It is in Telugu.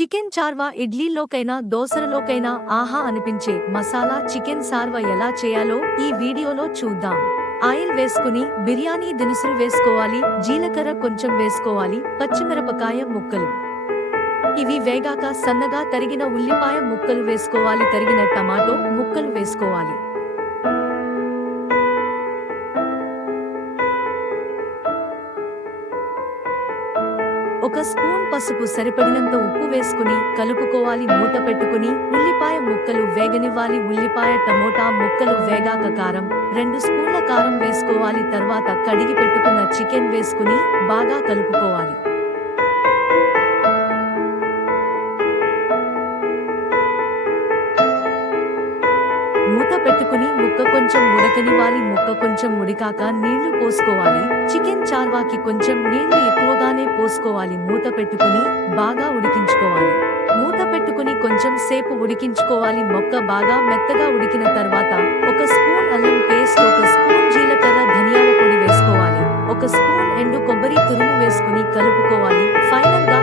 చికెన్ చార్వా ఇడ్లీలోకైనా దోసలలోకైనా ఆహా అనిపించే మసాలా చికెన్ సార్వా ఎలా చేయాలో ఈ వీడియోలో చూద్దాం. ఆయిల్ వేసుకుని బిర్యానీ దినుసులు వేసుకోవాలి జీలకర్ర కొంచెం వేసుకోవాలి పచ్చిమిరపకాయ ముక్కలు. ఇవి వేగాక సన్నగా తరిగిన ఉల్లిపాయ ముక్కలు వేసుకోవాలి తరిగిన టమాటో ముక్కలు వేసుకోవాలి. ఒక స్పూన్ పసుపు సరిపడినంత ఉప్పు వేసుకుని కలుపుకోవాలి మూత పెట్టుకుని ఉల్లిపాయ ముక్కలు వేగనివ్వాలి. ఉల్లిపాయ టమోటా ముక్కలు వేగాక కారం రెండు స్పూన్ల కారం వేసుకోవాలి. తర్వాత కడిగి పెట్టుకున్న చికెన్ వేసుకుని బాగా కలుపుకోవాలి. మూత పెట్టుకుని ముక్క కొంచెం ఉడకనివ్వాలి. ముక్క కొంచెం ఉడికాక నీళ్ళు పోసుకోవాలి. చికెన్ చార్వాకి కొంచెం నీళ్ళు ఎక్కువగానే తీసుకోవాలి. మూత పెట్టుకుని బాగా ఉడికించుకోవాలి. మూత పెట్టుకుని కొంచెం సేపు ఉడికించుకోవాలి. మొక్క బాగా మెత్తగా ఉడికిన తర్వాత ఒక స్పూన్ అల్లం పేస్ట్ ఒక స్పూన్ జీలకర్ర ధనియాల పొడి వేసుకోవాలి. ఒక స్పూన్ ఎండు కొబ్బరి తురుము వేసుకుని కలుపుకోవాలి. ఫైనల్గా